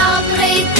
Stop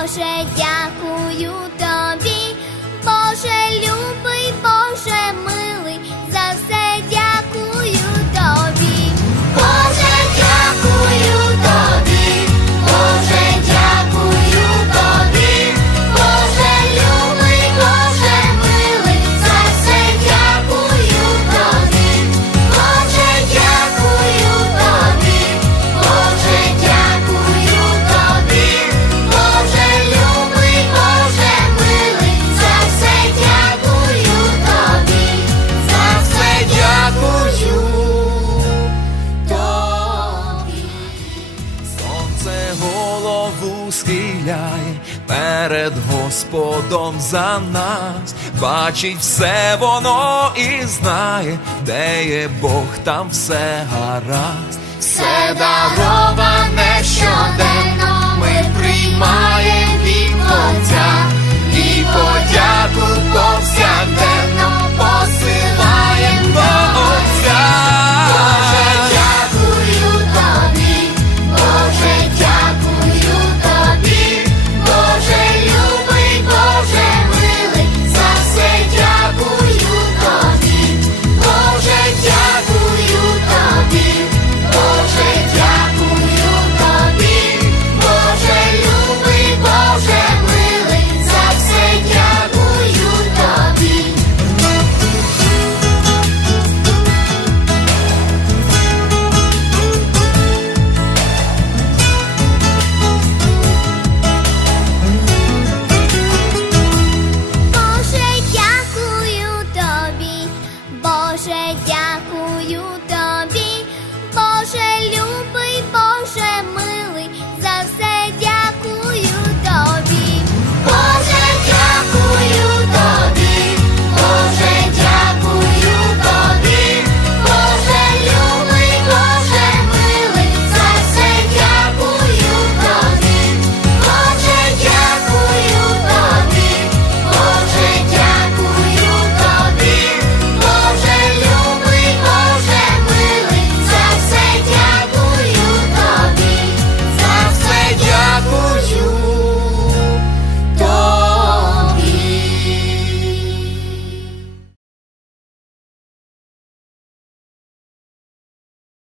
Боже, дякую стріляє перед Господом за нас, бачить все воно і знає, де є Бог, там все гаразд, все дароване щоденно ми приймаємо Отця.